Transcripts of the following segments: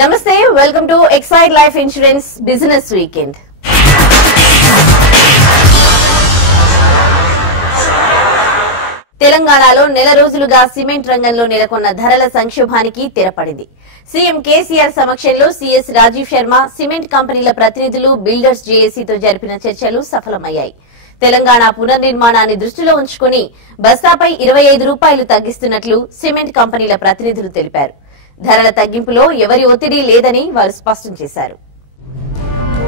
Namaste, welcome to Exide Life Insurance Business Weekend. తెలంగాణలో నెల రోజులుగా సిమెంట్ రంగంలో నెలకొన్న ధరల సంక్షోభానికి తెరపడింది. సీఎం కేసీఆర్ సమక్షంలో సీఎస్ రాజీవ్ శర్మ, సిమెంట్ కంపెనీల ప్రతినిధులు, బిల్డర్స్ జేఏసీతో జరిపిన చర్చలు సఫలమయ్యాయి. తెలంగాణ పునర్నిర్మాణాన్ని దృష్టిలో ఉంచుకుని బస్తాపై 25 రూపాయలు తగ్గిస్తున్నట్లు సిమెంట్ కంపెనీల ప్రతినిధులు తెలిపారు. ధరల తగ్గింపులో ఎవరి ఒత్తిడి లేదని వారు స్పష్టం చేశారు.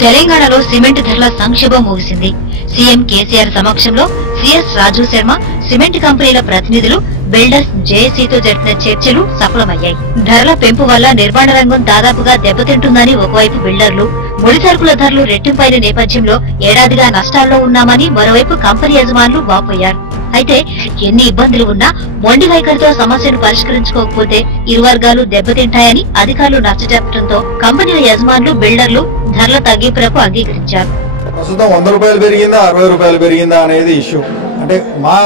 తెలంగాణలో సిమెంట్ ధరల సంక్షోభం ముగిసింది. సీఎం కేసీఆర్ సమక్షంలో సీఎస్ రాజీవ్ శర్మ, సిమెంట్ కంపెనీల ప్రతినిధులు, బిల్డర్స్ జేఏసీతో జరిపిన చర్చలు సఫలమయ్యాయి. ధరల పెంపు వల్ల నిర్మాణ రంగం దాదాపుగా దెబ్బతింటుందని ఒకవైపు బిల్డర్లు, ముడి సరుకుల ధరలు రెట్టింపైన నేపథ్యంలో ఏడాదిగా నష్టాల్లో ఉన్నామని మరోవైపు కంపెనీ యజమానులు వాపోయారు. అయితే ఎన్ని ఇబ్బందులు ఉన్నా మొండి వైఖరితో సమస్యను పరిష్కరించుకోకపోతే ఇరు వర్గాలు దెబ్బతింటాయని అధికారులు నచ్చజెప్పడంతో కంపెనీల యజమానులు, బిల్డర్లు ధరల తగ్గింపులకు అంగీకరించారు. ప్రస్తుతం 100 రూపాయలు పెరిగిందా 60 రూపాయలు పెరిగిందా అనేది ఇష్యూ. అంటే మా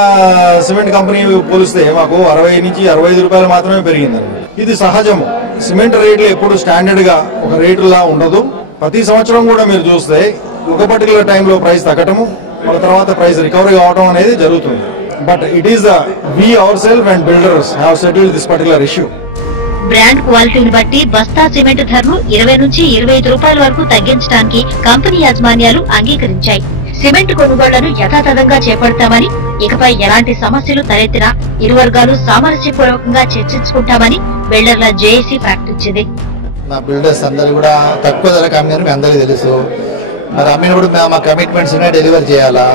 సిమెంట్ కంపెనీ పోలిస్తే మాకు 60 నుంచి 65 రూపాయలు మాత్రమే పెరిగిందండి. ఇది సహజము. సిమెంట్ రేట్లు ఎప్పుడు స్టాండర్డ్ గా ఒక రేటులా ఉండదు. ప్రతి సంవత్సరం కూడా మీరు చూస్తే ఒక పర్టికులర్ టైంలో ప్రైస్ తగ్గటము, మన తర్వాత ప్రైస్ రికవరీ కావడం అనేది జరుగుతుంది. But it is we ourselves and builders have settled this particular issue. Brand క్వాలిటీని బట్టి బస్తా సిమెంట్ ధరను 20 నుంచి 25 రూపాయల వరకు తగ్గించడానికి కంపెనీ యాజమాన్యాలు అంగీకరించాయి. సిమెంట్ కొనుగోళ్లను యథాతథంగా చేపడతామని, ఇకపై ఎలాంటి సమస్యలు తలెత్తినా ఇరు వర్గాలు సామరస్యపూర్వకంగా చర్చించుకుంటామని బిల్డర్ల జేఏసీ ప్రకటించింది. మా బిల్డర్స్ అందరూ కూడా తక్కువ ధరకు అమ్మినారు, మీ అందరికీ తెలుసు. మరి అమ్మినప్పుడు మా కమిట్మెంట్స్ ఉన్నాయి, డెలివరీ చేయాలా.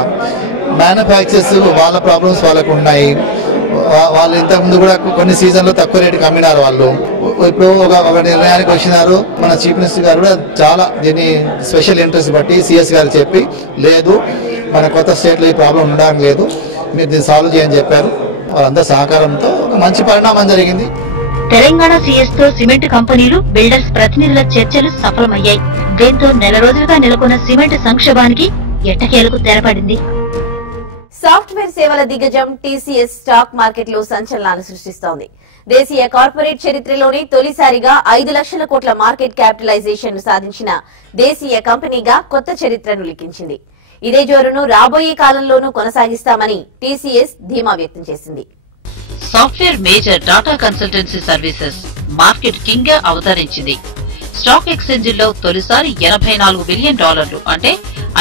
మ్యానుఫ్యాక్చర్స్ వాళ్ళ ప్రాబ్లమ్స్ వాళ్ళకు ఉన్నాయి. వాళ్ళు ఇంతకుముందు కూడా కొన్ని సీజన్లో తక్కువ రేటుకి అమ్మినారు. వాళ్ళు ఇప్పుడు ఒక నిర్ణయానికి వచ్చినారు. మన చీఫ్ మినిస్టర్ గారు కూడా చాలా దీన్ని స్పెషల్ ఇంట్రెస్ట్ బట్టి సిఎస్ గారు చెప్పి, లేదు మన కొత్త స్టేట్లో ఈ ప్రాబ్లం ఉండడానికి లేదు, మీరు దీన్ని సాల్వ్ చేయని చెప్పారు. వాళ్ళందరి సహకారంతో ఒక మంచి పరిణామం జరిగింది. తెలంగాణ సీఎస్ తో సిమెంట్ కంపెనీలు, బిల్డర్స్ ప్రతినిధుల చర్చలు సఫలమయ్యాయి. దీంతో నెల రోజులుగా నెలకొన్న సిమెంట్ సంక్షోభానికి ఎట్టకేలకు తెరపడింది. సాఫ్ట్వేర్ సేవల దిగ్గజం టీసీఎస్ స్టాక్ మార్కెట్ లో సంచలనాలు సృష్టిస్తోంది. దేశీయ కార్పొరేట్ చరిత్రలోనే తొలిసారిగా 5 లక్షల కోట్ల మార్కెట్ క్యాపిటలైజేషన్ సాధించిన దేశీయ కంపెనీగా కొత్త చరిత్రను లిఖించింది. ఇదే జోరును రాబోయే కాలంలోనూ కొనసాగిస్తామని టీసీఎస్ ధీమా వ్యక్తం చేసింది. Software major Tata consultancy services market king గా అవతరించింది. స్టాక్ ఎక్స్చేంజిల్లో తొలిసారి $84 బిలియన్ అంటే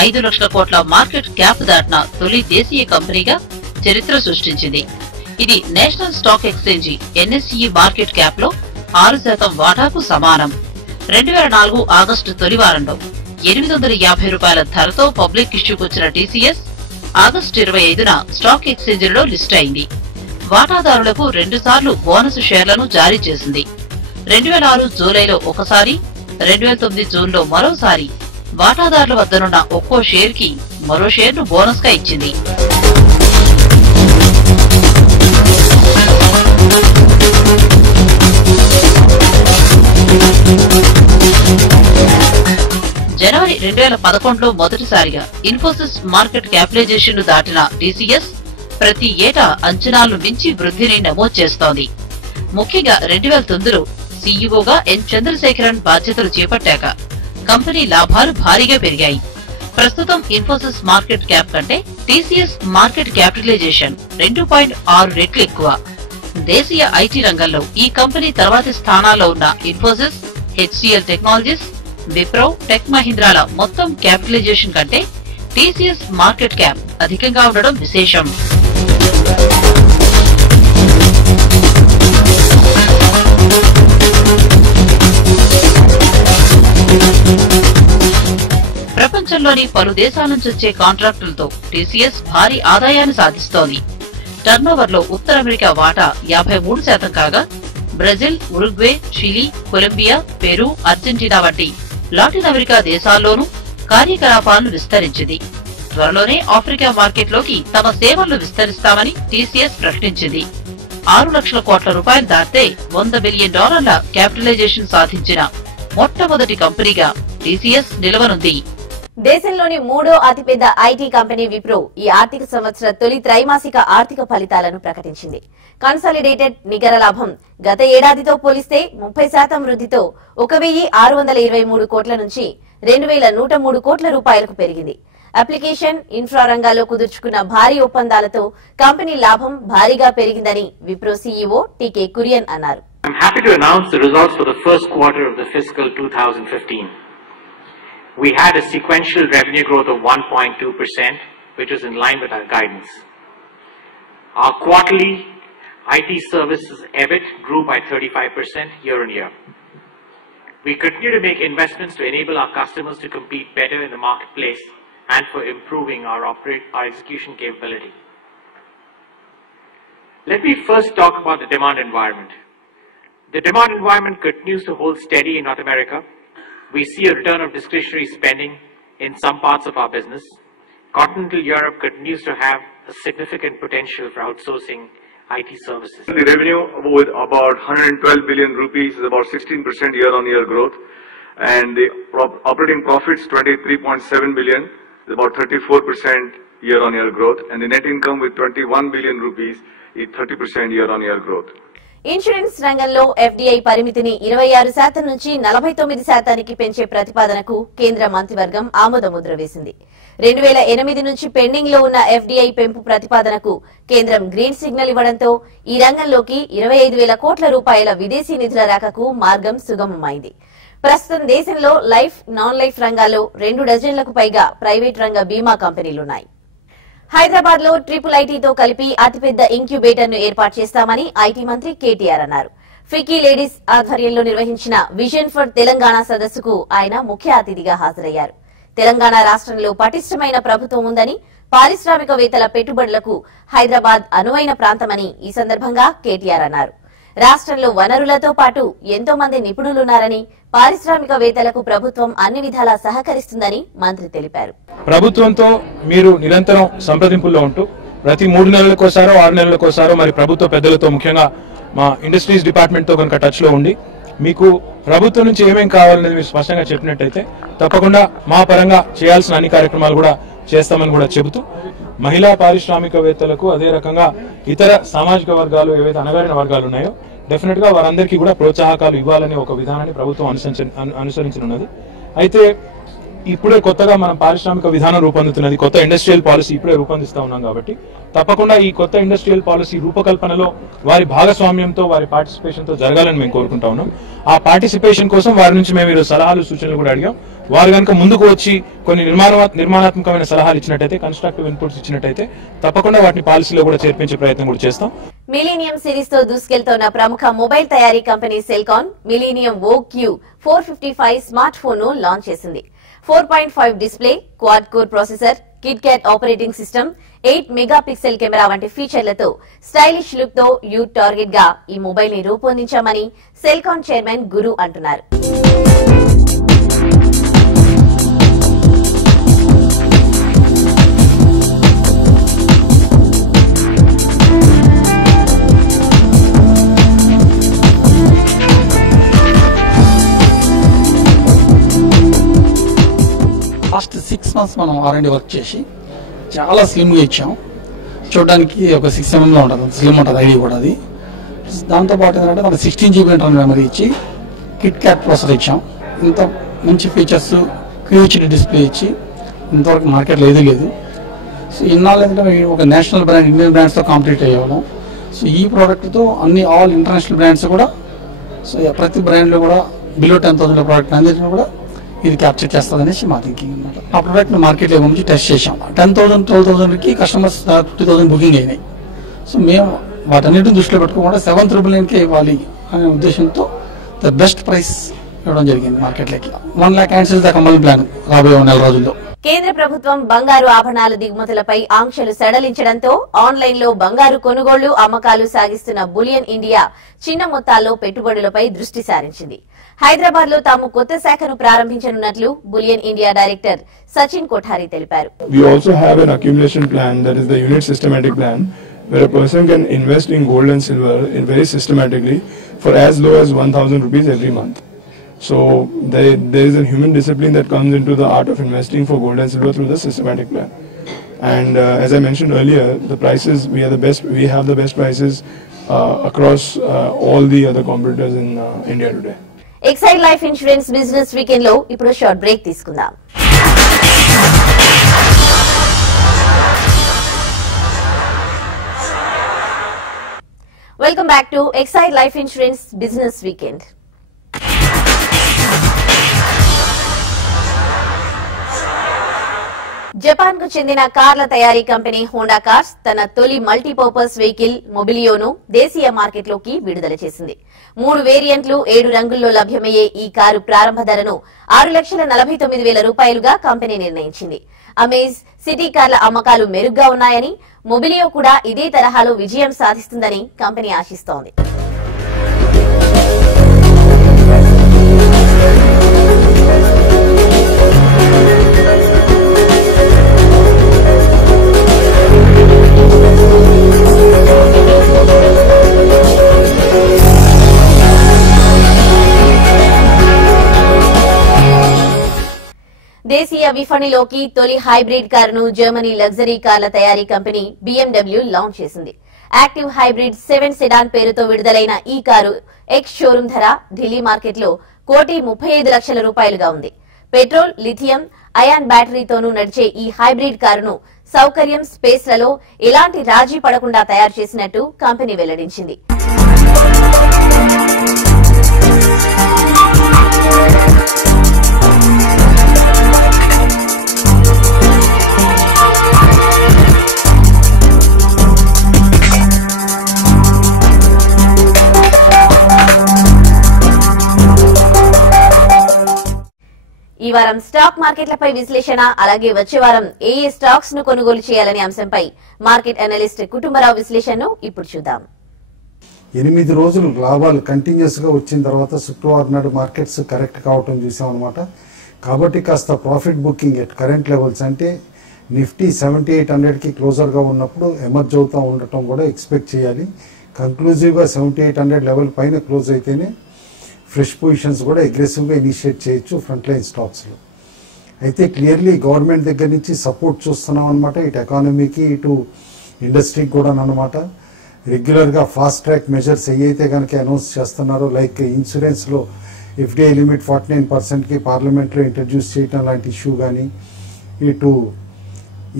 5 లక్షల కోట్ల మార్కెట్ క్యాప్ దాటిన తొలి దేశీయ కంపెనీగా చరిత్ర సృష్టించింది. ఇది national stock exchange NSE market cap లో 6% వాటాకు సమానం. 2004 ఆగస్టు తొలి వారంలో 850 రూపాయల ధరతో పబ్లిక్ ఇష్యూకొచ్చిన టీసీఎస్ ఆగస్టు 25న స్టాక్ ఎక్స్చేంజిలో లిస్ట్ అయింది. వాటాదారులకు 2 సార్లు బోనస్ షేర్లను జారీ చేసింది. 2006 జూలైలో ఒకసారి, 2009 జూన్లో మరోసారి వాటాదారుల వద్దనున్న ఒక్కో షేర్ కి మరో షేర్ను బోనస్ గా ఇచ్చింది. జనవరి 2011లో మొదటిసారిగా ఇన్ఫోసిస్ మార్కెట్ క్యాపిటలైజేషన్ ను దాటిన టీసీఎస్ ప్రతి ఏటా అంచనాలను మించి వృద్ధిని నమోదు చేస్తోంది. ముఖ్యంగా 2009లో సీఈఓగా ఎన్ చంద్రశేఖరన్ బాధ్యతలు చేపట్టాక కంపెనీ లాభాలు భారీగా పెరిగాయి. ప్రస్తుతం ఇన్ఫోసిస్ మార్కెట్ క్యాప్ కంటే టీసీఎస్ మార్కెట్ క్యాపిటలైజేషన్ 2.6 రెట్లు ఎక్కువ. దేశీయ ఐటీ రంగంలో ఈ కంపెనీ తర్వాతి స్థానాల్లో ఉన్న Infosys, HCL technologies, Wipro, tech మహీంద్రాల మొత్తం క్యాపిటలైజేషన్ కంటే టీసీఎస్ మార్కెట్ క్యాప్ అధికంగా ఉండడం విశేషం. ప్రపంచంలోని పలు దేశాల నుంచి వచ్చే కాంట్రాక్టులతో టీసీఎస్ భారీ ఆదాయాన్ని సాధిస్తోంది. టర్నోవర్లో ఉత్తర అమెరికా వాటా 53% కాగా, Brazil, Uruguay, Chile, Colombia, Peru, Argentina వంటి లాటిన్ అమెరికా దేశాల్లోనూ కార్యకలాపాలను విస్తరించింది. త్వరలోనే ఆఫ్రికా మార్కెట్లోకి తమ సేవలను విస్తరిస్తామని టీసీఎస్ ప్రకటించింది. 6 లక్షల కోట్ల రూపాయలు దాటితే $100 బిలియన్ క్యాపిటలైజేషన్ సాధించిన మొట్టమొదటి కంపెనీగా టీసీఎస్ నిలవనుంది. దేశంలోని మూడో అతిపెద్ద ఐటీ కంపెనీ విప్రో ఈ ఆర్థిక సంవత్సర తొలి త్రైమాసిక ఆర్థిక ఫలితాలను ప్రకటించింది. కన్సాలిడేటెడ్ నికర లాభం గత ఏడాదితో పోలిస్తే 30% వృద్ధితో 1,623 కోట్ల నుంచి 2,103 కోట్ల రూపాయలకు పెరిగింది. అప్లికేషన్, ఇన్ఫ్రా రంగాల్లో కుదుర్చుకున్న భారీ ఒప్పందాలతో కంపెనీ లాభం భారీగా పెరిగిందని విప్రో సీఈఓ టీకే కురియన్ అన్నారు. I'm happy to announce the results for the first quarter of the fiscal 2015. We had a sequential revenue growth of 1.2%, which is in line with our guidance. Our quarterly IT services EBIT grew by 35% year on year. We continue to make investments to enable our customers to compete better in the marketplace and for improving our execution capability. Let me first talk about the demand environment. The demand environment continues to hold steady in North America. We see a return of discretionary spending in some parts of our business. Continental Europe continues to have a significant potential for outsourcing IT services. The revenue with about 112 billion rupees is about 16% year-on-year growth, and the operating profits 23.7 billion is about 34% year-on-year growth, and the net income with 21 billion rupees is 30% year-on-year growth. Insurance రంగంలో FDI పరిమితిని 26% నుంచి 49% పెంచే ప్రతిపాదనకు కేంద్ర మంత్రివర్గం ఆమోదముద్ర వేసింది. 2008 నుంచి pending లో ఉన్న ఎఫ్డీఐ పెంపు ప్రతిపాదనకు కేంద్రం గ్రీన్ సిగ్నల్ ఇవ్వడంతో ఈ రంగంలోకి 25,000 కోట్ల రూపాయల విదేశీ నిధుల రాకకు మార్గం సుగమమైంది. ప్రస్తుతం దేశంలో లైఫ్, నాన్ లైఫ్ రంగాల్లో 2 డజన్లకు పైగా ప్రైవేట్ రంగ బీమా కంపెనీలున్నాయి. హైదరాబాద్ లో ట్రిపుల్ ఐటీతో కలిపి అతిపెద్ద ఇంక్యుబేటర్ ను ఏర్పాటు చేస్తామని ఐటీ మంత్రి కేటీఆర్ అన్నారు. ఫికీ లేడీస్ ఆధ్వర్యంలో నిర్వహించిన విజన్ ఫర్ తెలంగాణ సదస్సుకు ఆయన ముఖ్య అతిథిగా హాజరయ్యారు. తెలంగాణ రాష్ట్రంలో పటిష్టమైన ప్రభుత్వం ఉందని, పారిశ్రామికవేత్తల పెట్టుబడులకు హైదరాబాద్ అనువైన ప్రాంతమని ఈ సందర్భంగా కేటీఆర్ అన్నారు. రాష్ట్రంలో వనరులతో పాటు ఎంతో మంది నిపుణులున్నారని, పారిశ్రామికవేత్తలకు ప్రభుత్వం అన్ని విధాలా సహకరిస్తుందని మంత్రి తెలిపారు. ప్రభుత్వంతో మీరు నిరంతరం సంప్రదింపుల్లో ఉంటూ ప్రతి 3 నెలలకోసారో 6 నెలలకోసారో మరి ప్రభుత్వ పెద్దలతో, ముఖ్యంగా మా ఇండస్ట్రీస్ డిపార్ట్మెంట్ తో కనుక టచ్ లో ఉండి మీకు ప్రభుత్వం నుంచి ఏమేం కావాలనేది మీరు స్పష్టంగా చెప్పినట్టయితే తప్పకుండా మా పరంగా చేయాల్సిన అన్ని కార్యక్రమాలు కూడా చేస్తామని కూడా చెబుతూ, మహిళా పారిశ్రామికవేత్తలకు అదే రకంగా ఇతర సామాజిక వర్గాలు ఏవైతే అణగారిన వర్గాలు ఉన్నాయో డెఫినెట్ గా వారందరికీ కూడా ప్రోత్సాహకాలు ఇవ్వాలనే ఒక విధానాన్ని ప్రభుత్వం అనుసరించనున్నది. అయితే ఇప్పుడే కొత్తగా మనం పారిశ్రామిక విధానం రూపొందుతున్నది, కొత్త ఇండస్ట్రియల్ పాలసీ ఇప్పుడే రూపొందిస్తా ఉన్నాం కాబట్టి తప్పకుండా ఈ కొత్త ఇండస్ట్రియల్ పాలసీ రూపకల్పనలో వారి భాగస్వామ్యంతో, వారి పార్టిసిపేషన్ తో జరగాలని మేము కోరుకుంటా ఉన్నాం. ఆ పార్టిసిపేషన్ కోసం వారి నుంచి మేము ఈరోజు సలహాలు, సూచనలు కూడా అడిగాం. వారు కనుక ముందుకు వచ్చి కొన్ని నిర్మాణాత్మకమైన సలహాలు ఇచ్చినట్టయితే, కన్స్ట్రక్టివ్ ఇన్పుట్స్ ఇచ్చినట్టయితే తప్పకుండా వాటిని పాలసీలో కూడా చేర్పించే ప్రయత్నం కూడా చేస్తాం. మిలీనియం సిరీస్ తో దూసుకెళ్తోన్న ప్రముఖ మొబైల్ తయారీ company Celkon millennium OQ 455 smart phone ను లాంచ్ చేసింది. 4.5 display, quad core processor, Kit Kat operating system, 8 megapixel camera వంటి ఫీచర్లతో స్టైలిష్ లుక్ తో యూత్ టార్గెట్ గా ఈ మొబైల్ ని రూపొందించామని సెల్కాన్ చైర్మన్ గురు అంటున్నారు. లాస్ట్ 6 months మనం R&D వర్క్ చేసి చాలా స్లిమ్గా ఇచ్చాం. చూడడానికి ఒక 6 mm లో ఉంటుంది, స్లిమ్ ఉంటుంది ఐడి కూడా. అది దాంతోపాటు ఏంటంటే మనకి 16 GB ఇంటర్నల్ మెమరీ ఇచ్చి కిట్ క్యాట్ ప్రాసెసర్ ఇచ్చాం. ఇంత మంచి ఫీచర్స్, QHD డిస్ప్లే ఇచ్చి ఇంతవరకు మార్కెట్లో ఏదీ లేదు. సో ఇన్నాళ్ళు ఏంటంటే ఒక నేషనల్ బ్రాండ్, ఇండియన్ బ్రాండ్స్తో కాంపిటీట్ అయ్యేవాళ్ళం. సో ఈ ప్రోడక్ట్తో అన్ని ఆల్ ఇంటర్నేషనల్ బ్రాండ్స్ కూడా, సో ప్రతి బ్రాండ్లో కూడా బిలో 10,000 ప్రోడక్ట్ అన్నింటినీ కూడా ఇది క్యాప్చర్ చేస్తుంది అనేసి మా థింకింగ్ అనమాట. ఆ ప్రోడక్ట్ మార్కెట్లో నుంచి టెస్ట్ చేసాం. 10,000, 12,000కి కస్టమర్స్ 50,000 బుకింగ్ అయినాయి. సో మేము వాటన్నిటిని దృష్టిలో పెట్టుకోకుండా 7,999కే ఇవ్వాలి అనే ఉద్దేశంతో ద బెస్ట్ ప్రైస్ ఇవ్వడం జరిగింది మార్కెట్లోకి. 1 lakh క్యాన్సిల్ దాకా అమలు ప్లాన్ రాబోయే 9 రోజుల్లో. కేంద్ర ప్రభుత్వం బంగారు ఆభరణాల దిగుమతులపై ఆంక్షలు సడలించడంతో ఆన్లైన్ లో బంగారు కొనుగోళ్లు, అమ్మకాలు సాగిస్తున్న బులియన్ ఇండియా చిన్న మొత్తాల్లో పెట్టుబడులపై దృష్టి సారించింది. హైదరాబాద్ లో తాము కొత్త శాఖను ప్రారంభించనున్నట్లు bullion India director Sachin Kothari తెలిపారు. We also have an accumulation plan, that is the unit systematic plan, where a person can invest in gold and silver very systematically for as low as 1,000 rupees every month. So there is a human discipline that comes into the art of investing for gold and silver through the systematic plan. And as I mentioned earlier, the prices, we have the best prices across all the other competitors in India today. Exide life insurance business weekend లో ఇప్పుడు short break తీసుకుందాం. Welcome back to Exide life insurance business weekend. Japan కు చెందిన కార్ల తయారీ company Honda cars తన తొలి multipurpose vehicle మొబిలియోను దేశీయ మార్కెట్లోకి విడుదల చేసింది. 3 వేరియంట్లు 7 రంగుల్లో లభ్యమయ్యే ఈ కారు ప్రారంభ ధరను 6,49,000 రూపాయలుగా కంపెనీ నిర్ణయించింది. అమేజ్ సిటీ కార్ల అమ్మకాలు మెరుగ్గా ఉన్నాయని, మొబిలియో కూడా ఇదే తరహాలో విజయం సాధిస్తుందని కంపెనీ ఆశిస్తోంది. దేశీయ విపణిలోకి తొలి హైబ్రిడ్ కారును జర్మనీ లగ్జరీ కార్ల తయారీ కంపెనీ BMW లాంచ్ చేసింది. యాక్టివ్ హైబ్రిడ్ 7 సెడాన్ పేరుతో విడుదలైన ఈ కారు ఎక్స్ షోరూమ్ ధర ఢిల్లీ మార్కెట్లో 1,35,00,000 రూపాయలుగా ఉంది. పెట్రోల్, లిథియం అయాన్ బ్యాటరీతోనూ నడిచే ఈ హైబ్రిడ్ కారును సౌకర్యం, స్పేస్లలో ఎలాంటి రాజీ పడకుండా తయారు చేసినట్టు కంపెనీ వెల్లడించింది. ఈ వారం స్టాక్ మార్కెట్లపై విశ్లేషణ, అలాగే వచ్చే వారం ఏ స్టాక్స్ ను కొనుగోలు చేయాలనే అంశంపై మార్కెట్ అనలిస్ట్ కుటుంబరావు విశ్లేషణను ఇప్పుడు చూద్దాం. 8 రోజులు లాభాలు కంటిన్యూస్ గా వచ్చిన తర్వాత శుక్రవారం నాడు మార్కెట్స్ కరెక్ట్ కావటం చూసాం అనమాట. కాబట్టి కాస్త profit booking at current levels అంటే నిఫ్టీ 7800 కి క్లోజర్ గా ఉన్నప్పుడు ఎమర్జ్ అవుతూ ఉండటం కూడా ఎక్స్పెక్ట్ చేయాలి. కంక్లూజివ్ గా 7800 లెవెల్ పైన క్లోజ్ అయితేనే ఫ్రెష్ పొజిషన్స్ కూడా అగ్రెసివ్గా ఇనిషియేట్ చేయొచ్చు ఫ్రంట్ లైన్ స్టాక్స్లో. అయితే క్లియర్లీ గవర్నమెంట్ దగ్గర నుంచి సపోర్ట్ చూస్తున్నాం అనమాట, ఇటు ఎకానమీకి ఇటు ఇండస్ట్రీకి కూడా అనమాట. రెగ్యులర్గా ఫాస్ట్ ట్రాక్ మెజర్స్ ఏవైతే కనుక అనౌన్స్ చేస్తున్నారో, లైక్ ఇన్సూరెన్స్లో ఎఫ్డిఐ లిమిట్ 49%కి పార్లమెంట్లో ఇంట్రడ్యూస్ చేయడం లాంటి ఇష్యూ కానీ, ఇటు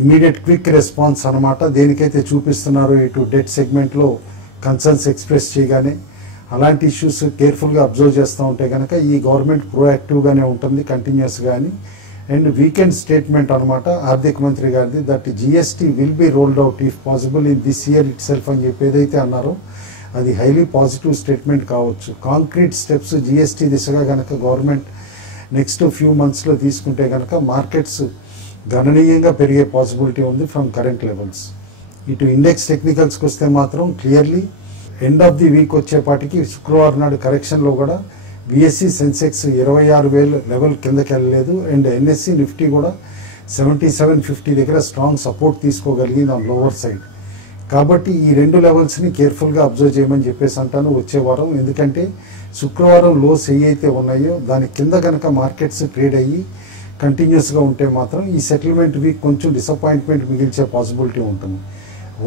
ఇమీడియట్ క్విక్ రెస్పాన్స్ అనమాట దేనికైతే చూపిస్తున్నారో, ఇటు డెట్ సెగ్మెంట్లో కన్సర్న్స్ ఎక్స్ప్రెస్ చేయగానే అలాంటి ఇష్యూస్ కేర్ఫుల్గా అబ్జర్వ్ చేస్తూ ఉంటే కనుక ఈ గవర్నమెంట్ ప్రోయాక్టివ్గానే ఉంటుంది కంటిన్యూస్గా అని. అండ్ వీకెండ్ స్టేట్మెంట్ అనమాట ఆర్థిక మంత్రి గారిది, that GST will be rolled out if possible in this year it self అని చెప్పి ఏదైతే అన్నారో అది హైలీ పాజిటివ్ స్టేట్మెంట్ కావచ్చు. కాంక్రీట్ స్టెప్స్ జిఎస్టీ దిశగా కనుక గవర్నమెంట్ నెక్స్ట్ ఫ్యూ మంత్స్లో తీసుకుంటే కనుక మార్కెట్స్ గణనీయంగా పెరిగే పాసిబిలిటీ ఉంది ఫ్రమ్ కరెంట్ లెవెల్స్. ఇటు ఇండెక్స్ టెక్నికల్స్కి వస్తే మాత్రం clearly end of the week వచ్చేపాటికి శుక్రవారం నాడు కరెక్షన్లో కూడా బిఎస్సి సెన్సెక్స్ 26,000 లెవెల్ కిందకి వెళ్ళలేదు. అండ్ ఎన్ఎస్సి నిఫ్టీ కూడా 7750 దగ్గర స్ట్రాంగ్ సపోర్ట్ తీసుకోగలిగింది ఆన్ లోవర్ సైడ్. కాబట్టి ఈ 2 లెవెల్స్ని కేర్ఫుల్గా అబ్జర్వ్ చేయమని చెప్పేసి అంటాను వచ్చే వారం. ఎందుకంటే శుక్రవారం లోస్ ఏవైతే ఉన్నాయో దాని కింద కనుక మార్కెట్స్ ట్రేడ్ అయ్యి కంటిన్యూస్గా ఉంటే మాత్రం ఈ సెటిల్మెంట్ వీక్ కొంచెం డిసప్పాయింట్మెంట్ మిగిల్చే పాసిబిలిటీ ఉంటుంది.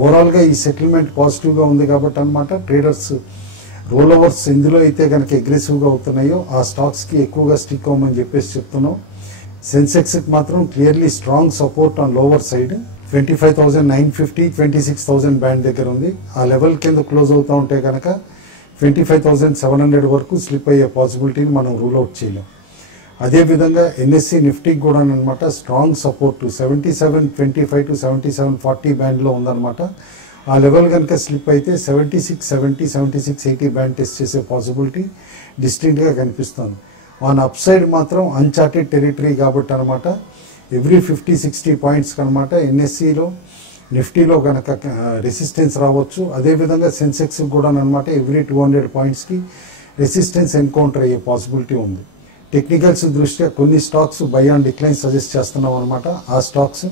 ఓవరాల్గా ఈ సెటిల్మెంట్ పాజిటివ్గా ఉంది కాబట్టి అనమాట ట్రేడర్స్ రోల్ ఓవర్స్ ఇందులో అయితే కనుక అగ్రెసివ్గా అవుతున్నాయో ఆ స్టాక్స్కి ఎక్కువగా స్టిక్ అవ్వమని చెప్పేసి చెప్తున్నాం. సెన్సెక్స్కి మాత్రం clearly strong support on lower side 25,950 26,000 band దగ్గర ఉంది. ఆ లెవెల్ కింద క్లోజ్ అవుతూ ఉంటే కనుక 25,700 వరకు స్లిప్ అయ్యే పాసిబిలిటీని మనం రూల్ అవుట్ చేయలేం. అదేవిధంగా ఎన్ఎస్సి నిఫ్టీకి కూడా అనమాట స్ట్రాంగ్ సపోర్ట్ 7725 to 7740 బ్యాండ్లో ఉందన్నమాట. ఆ లెవెల్ కనుక స్లిప్ అయితే 7670 7680 బ్యాండ్ టెస్ట్ చేసే పాసిబిలిటీ డిస్టింక్ట్గా కనిపిస్తుంది. ఆన్ అప్ సైడ్ మాత్రం అన్చార్టెడ్ టెరిటరీ కాబట్టి అనమాట ఎవ్రీ 50-60 పాయింట్స్కి అనమాట ఎన్ఎస్సిలో నిఫ్టీలో కనుక రెసిస్టెన్స్ రావచ్చు. అదేవిధంగా సెన్సెక్స్ కూడా అనమాట ఎవ్రీ 200 పాయింట్స్కి రెసిస్టెన్స్ ఎన్కౌంటర్ అయ్యే పాసిబిలిటీ ఉంది. టెక్నికల్స్ దృష్ట్యా కొన్ని stocks buy on decline suggest చేస్తున్నాం అనమాట. ఆ stocks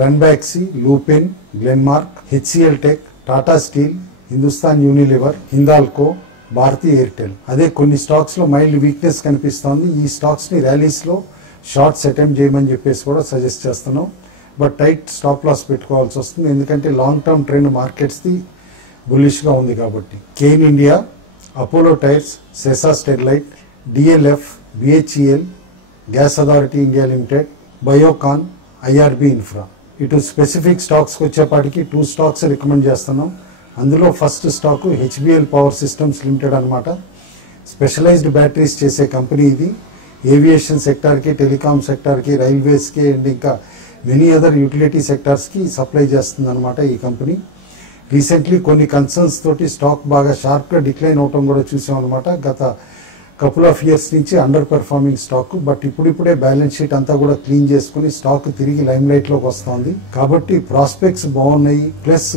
Ranbaxy, Lupin, Glenmark, HCL tech, Tata steel, Hindustan Unilever, Hindalco, Bharti Airtel. అదే కొన్ని స్టాక్స్ లో మైల్డ్ వీక్నెస్ కనిపిస్తోంది. ఈ స్టాక్స్ ని ర్యాలీస్ లో షార్ట్స్ అటెంప్ట్ చేయమని చెప్పేసి కూడా సజెస్ట్ చేస్తున్నాం. బట్ టైట్ స్టాప్ లాస్ పెట్టుకోవాల్సి వస్తుంది, ఎందుకంటే long term trend markets the bullish గా ఉంది కాబట్టి. Cairn India, Apollo tyres, Sesa Sterlite, DLF, BHEL, gas authority India limited, Biocon, IRB infra. ఇటు స్పెసిఫిక్ స్టాక్స్ వచ్చేపాటికి 2 స్టాక్స్ రికమెండ్ చేస్తున్నాం. అందులో first stock HBL power systems limited అనమాట. స్పెషలైజ్డ్ బ్యాటరీస్ చేసే కంపెనీ ఇది. ఏవియేషన్ సెక్టార్కి, టెలికాం సెక్టార్కి, రైల్వేస్కి అండ్ ఇంకా మెనీ అదర్ యూటిలిటీ సెక్టార్స్కి సప్లై చేస్తుంది అనమాట ఈ కంపెనీ. రీసెంట్లీ కొన్ని కన్సర్న్స్ తోటి స్టాక్ బాగా షార్ప్గా డిక్లైన్ అవటం కూడా చూసాం అనమాట. గత కపుల్ ఆఫ్ ఇయర్స్ నుంచి అండర్ పెర్ఫార్మింగ్ స్టాక్. బట్ ఇప్పుడిప్పుడే బ్యాలెన్స్ షీట్ అంతా కూడా క్లీన్ చేసుకుని స్టాక్ తిరిగి లైమ్ లైట్లోకి వస్తుంది కాబట్టి ప్రాస్పెక్ట్స్ బాగున్నాయి. ప్లస్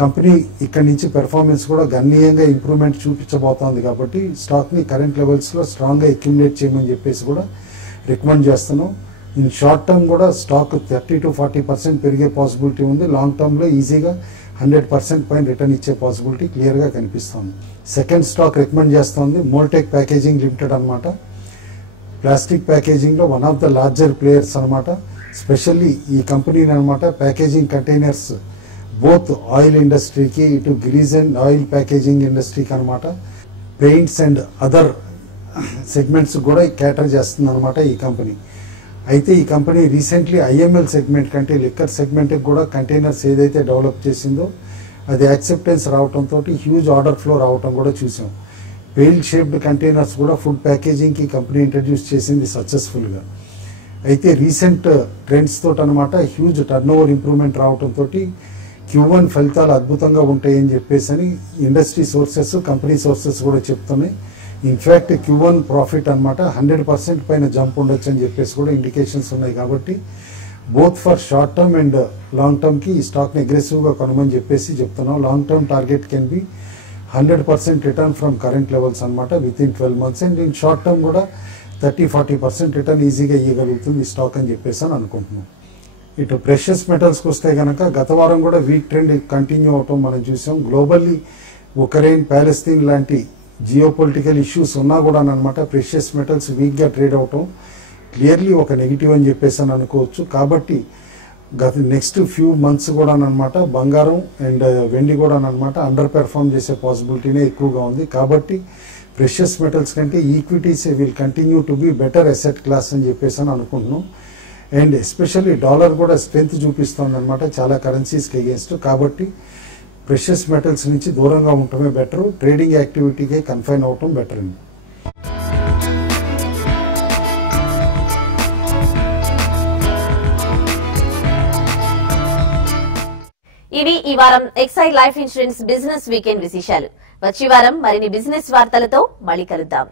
కంపెనీ ఇక్కడ నుంచి పెర్ఫార్మెన్స్ కూడా గణనీయంగా ఇంప్రూవ్మెంట్ చూపించబోతోంది కాబట్టి స్టాక్ని కరెంట్ లెవెల్స్లో స్ట్రాంగ్గా అక్యుములేట్ చేయమని చెప్పేసి కూడా రికమెండ్ చేస్తున్నాం. ఇన్ షార్ట్ టర్మ్ కూడా స్టాక్ 30 to 40% పెరిగే పాసిబిలిటీ ఉంది. లాంగ్ టర్మ్లో ఈజీగా 100% పైన రిటర్న్ ఇచ్చే పాసిబిలిటీ క్లియర్గా కనిపిస్తుంది. సెకండ్ స్టాక్ రికమెండ్ చేస్తుంది మోల్టెక్ ప్యాకేజింగ్ లిమిటెడ్ అనమాట. ప్లాస్టిక్ ప్యాకేజింగ్లో one of the larger players అనమాట. స్పెషల్లీ ఈ కంపెనీని అనమాట ప్యాకేజింగ్ కంటైనర్స్ బోత్ ఆయిల్ ఇండస్ట్రీకి, ఇటు గ్రీజ్ అండ్ ఆయిల్ ప్యాకేజింగ్ ఇండస్ట్రీకి అనమాట, పెయింట్స్ అండ్ అదర్ సెగ్మెంట్స్ కూడా క్యాటర్ చేస్తుంది అనమాట ఈ కంపెనీ. అయితే ఈ కంపెనీ రీసెంట్లీ ఐఎంఎల్ సెగ్మెంట్ కంటే లిక్కర్ సెగ్మెంట్కి కూడా కంటైనర్స్ ఏదైతే డెవలప్ చేసిందో అది యాక్సెప్టెన్స్ రావడంతో హ్యూజ్ ఆర్డర్ ఫ్లో రావడం కూడా చూసాం. పెయిల్ షేప్డ్ కంటైనర్స్ కూడా ఫుడ్ ప్యాకేజింగ్కి కంపెనీ ఇంట్రడ్యూస్ చేసింది సక్సెస్ఫుల్గా. అయితే రీసెంట్ ట్రెండ్స్ తోటి అనమాట హ్యూజ్ టర్న్ ఓవర్ ఇంప్రూవ్మెంట్ రావడంతో Q1 ఫలితాలు అద్భుతంగా ఉంటాయని చెప్పేసి ఇండస్ట్రీ సోర్సెస్, కంపెనీ సోర్సెస్ కూడా చెప్తున్నాయి. ఇన్ఫ్యాక్ట్ Q1 ప్రాఫిట్ అనమాట 100% పైన జంప్ ఉండొచ్చు అని చెప్పేసి కూడా ఇండికేషన్స్ ఉన్నాయి. కాబట్టి both for short term and long టర్మ్కి ఈ స్టాక్ని అగ్రెసివ్గా కొనమని చెప్పేసి చెప్తున్నాం. Long term target can be 100% return from current levels అనమాట with in 12 months. And in short term కూడా 30-40% రిటర్న్ ఈజీగా ఇవ్వగలుగుతుంది ఈ స్టాక్ అని చెప్పేసి అనుకుంటున్నాం. ఇటు ప్రెషియస్ మెటల్స్కి వస్తే కనుక గత వారం కూడా వీక్ ట్రెండ్ కంటిన్యూ అవటం మనం చూసాం. గ్లోబల్లీ ఉక్రెయిన్, ప్యాలెస్తీన్ లాంటి జియోపొలిటికల్ ఇష్యూస్ ఉన్నా కూడా అనమాట ప్రెషియస్ మెటల్స్ వీక్గా ట్రేడ్ అవటం క్లియర్లీ ఒక నెగిటివ్ అని చెప్పేసి అనుకోవచ్చు. కాబట్టి గత నెక్స్ట్ ఫ్యూ మంత్స్ కూడా అనమాట బంగారం అండ్ వెండి కూడా అనమాట అండర్ పెర్ఫార్మ్ చేసే పాసిబిలిటీనే ఎక్కువగా ఉంది. కాబట్టి ప్రెషియస్ మెటల్స్ కంటే equities will continue to be better asset class అని చెప్పేసి అనుకుంటున్నాం. అండ్ ఎస్పెషల్లీ డాలర్ కూడా స్ట్రెంత్ చూపిస్తుంది అనమాట చాలా కరెన్సీస్కి అగేన్స్ట్. కాబట్టి ప్రెషియస్ మెటల్స్ నుంచి దూరంగా ఉండటమే బెటర్, ట్రేడింగ్ యాక్టివిటీకే కన్ఫైన్ అవటం బెటర్ అండి. ఇవి ఈ వారం Exide life insurance business weekend విశేషాలు. వచ్చే వారం మరిన్ని బిజినెస్ వార్తలతో మళ్ళీ కలుద్దాం.